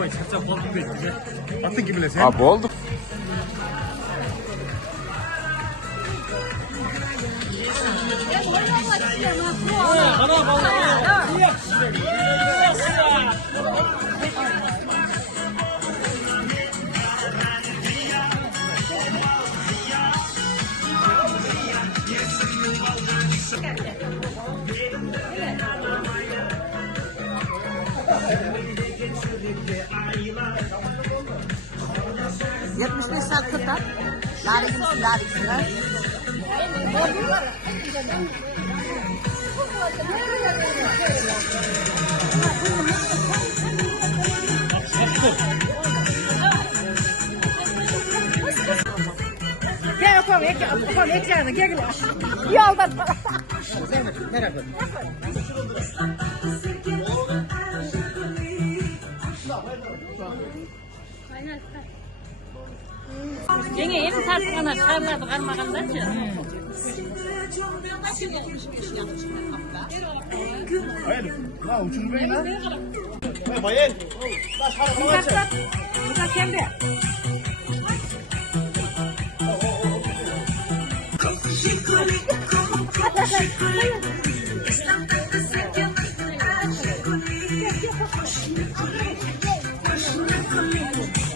Vay salça bol gibi bize. Attın gibi sen. Abi oldu. Bana vallahi. Yetmiş beş saat tutar. Lariksin, lariksin. Gel yapalım, yapalım, ekranı, gel gel. Yoldan. Merhaba. Yenge yeni tartışmalar, çağırmadı, karmakanlar ki. Hayır. Ha uçurum ben lan. Bayel. Baş harama açar. Bu da kendi. Thank you.